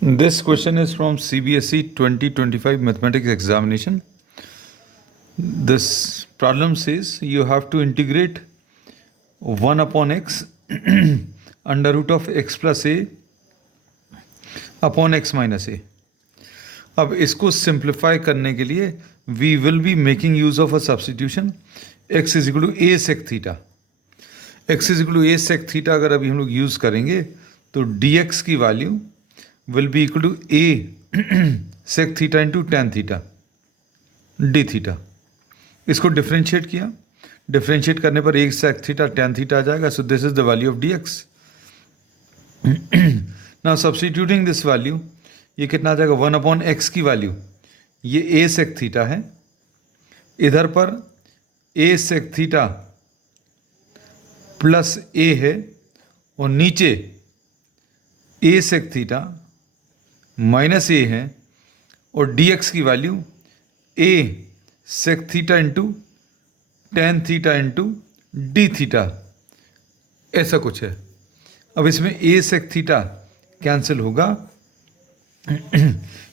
This question is from CBSE 2025 mathematics examination. This problem says you have to integrate 1 upon x under root of x plus a upon x minus a. अब इसको simplify करने के लिए we will be making use of a substitution x is equal to a sec theta. x is equal to a sec theta अगर अभी हम लोग use करेंगे तो dx की value will be equal to a sec theta into tan theta d theta. इसको differentiate किया, differentiate करने पर एक sec theta tan theta आ जाएगा. So this is the value of dx. Now substituting this value, ये कितना आ जाएगा 1 अपॉन एक्स की वैल्यू, ये a sec theta है, इधर पर a sec theta plus a है और नीचे a sec theta माइनस ए है और dx की value a sec theta into tan theta into d theta, ऐसा कुछ है. अब इसमें a sec थीटा कैंसिल होगा.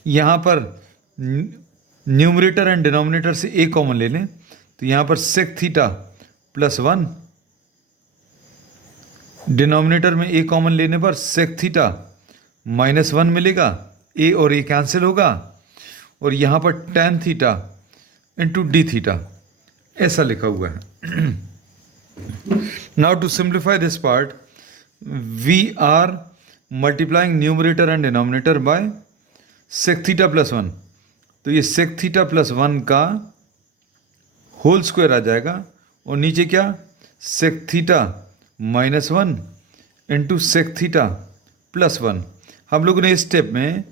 यहाँ पर न्यूमरेटर एंड डिनोमिनेटर से a कॉमन ले लें तो यहाँ पर sec थीटा प्लस 1, डिनोमिनेटर में a कॉमन लेने पर sec थीटा माइनस 1 मिलेगा, a और a कैंसिल होगा और यहाँ पर tan theta into d theta ऐसा लिखा हुआ है. Now to simplify this part we are multiplying numerator and denominator by sec theta plus 1. तो ये sec थीटा प्लस 1 का होल स्क्वायर आ जाएगा और नीचे क्या sec theta minus 1 into sec theta plus 1. हम लोगों ने इस स्टेप में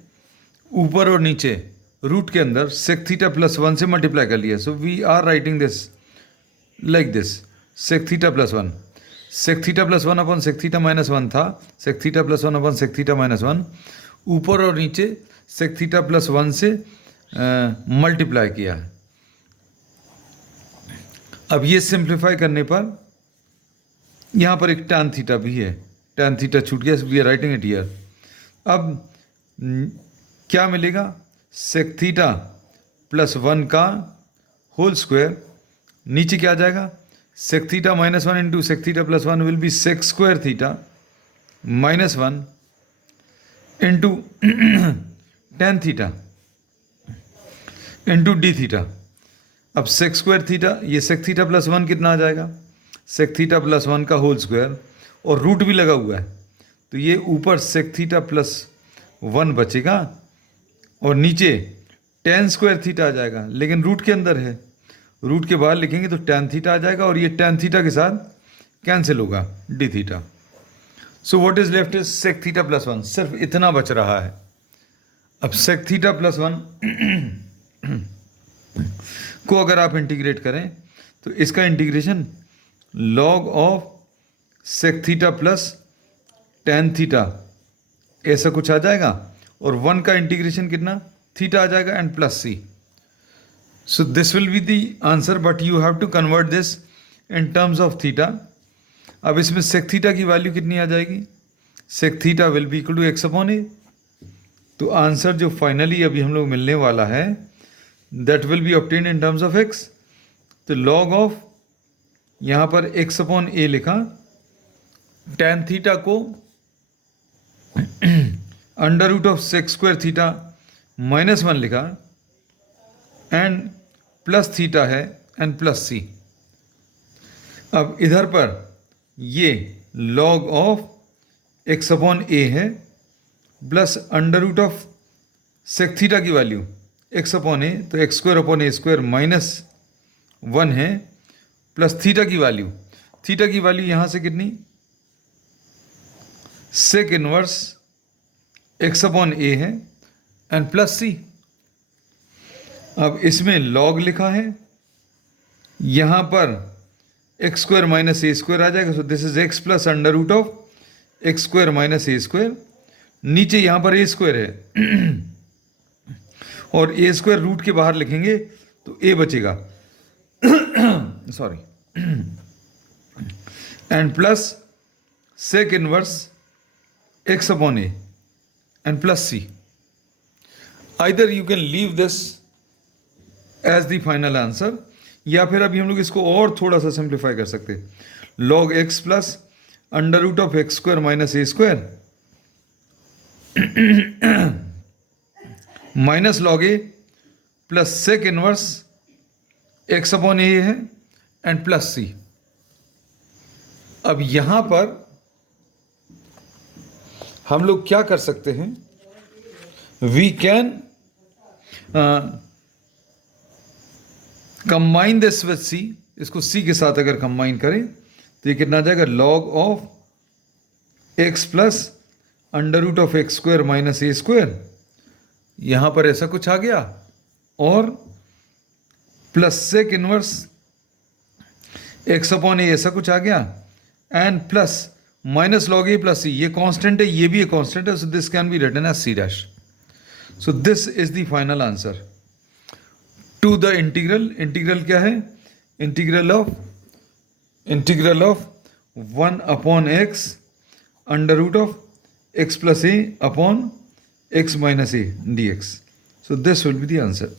ऊपर और नीचे रूट के अंदर sec थीटा प्लस 1 से मल्टीप्लाई कर लिया. So we are writing this like this sec theta plus 1. sec theta plus 1 upon sec theta minus 1 था, sec theta plus 1 upon sec theta minus 1, ऊपर और नीचे sec थीटा प्लस 1 से multiply किया है. अब ये सिंप्लीफाई करने पर यहाँ पर एक tan थीटा भी है, tan थीटा छूट गया, we are writing it here. अब क्या मिलेगा sec थीटा प्लस 1 का होल स्क्वायर, नीचे क्या आ जाएगा sec theta minus 1 into sec theta plus 1 will be sec square theta minus 1 into tan theta into d theta. अब sec स्क्वायर थीटा, ये sec theta plus 1 कितना आ जाएगा sec थीटा प्लस 1 का होल स्क्वायर और रूट भी लगा हुआ है तो ये ऊपर sec थीटा प्लस 1 बचेगा और नीचे tan स्क्वायर थीटा आ जाएगा, लेकिन रूट के अंदर है, रूट के बाहर लिखेंगे तो tan थीटा आ जाएगा और ये tan थीटा के साथ कैंसिल होगा D theta. So what is left is sec theta plus 1, सिर्फ इतना बच रहा है. अब sec थीटा प्लस 1 को अगर आप इंटीग्रेट करें तो इसका integration log of sec theta plus tan theta ऐसा कुछ आ जाएगा और 1 का इंटीग्रेशन कितना थीटा आ जाएगा and plus c. So this will be the answer but you have to convert this in terms of theta. अब इसमें sec थीटा की वैल्यू कितनी आ जाएगी, sec theta will be equal to x upon a. तो answer जो finally अभी हम लोग मिलने वाला है that will be obtained in terms of x. तो लॉग ऑफ यहाँ पर एक्स अपॉन ए लिखा, tan थीटा को under root of sec square theta minus 1 लिखा एंड प्लस थीटा है एंड प्लस सी. अब इधर पर ये log of x upon a है plus under root of sec theta की वैल्यू एक्स अपॉन ए, तो x square upon a square minus 1 है प्लस थीटा की वैल्यू, थीटा की वैल्यू यहाँ से कितनी sec inverse x upon a है एंड प्लस सी. अब इसमें log लिखा है, यहाँ पर x square minus a square आ जाएगा. So this is x plus under root of x square minus a square, नीचे यहाँ पर ए स्क्वायर है और ए स्क्वायर रूट के बाहर लिखेंगे तो ए बचेगा sorry and plus sec inverse x upon a and plus c. Either you can leave this as the final answer, या फिर अभी हम लोग इसको और थोड़ा सा सिंप्लीफाई कर सकते हैं. Log x plus under root of x square minus a square minus log a plus sec inverse x upon a है एंड प्लस सी. अब यहां पर हम लोग क्या कर सकते हैं, we can combine this with C. इसको सी के साथ अगर कंबाइन करें तो ये कितना आ जाएगा, log of x plus under root of x square minus a square. यहां पर ऐसा कुछ आ गया, और plus sec inverse x upon a ऐसा कुछ आ गया, and plus minus log a plus c. ये कांस्टेंट है, ये भी एक कांस्टेंट है, so this can be written as c dash. So this is the final answer to the integral. Integral क्या है, integral of 1 upon x under root of x plus a upon x minus a d x. So this will be the answer.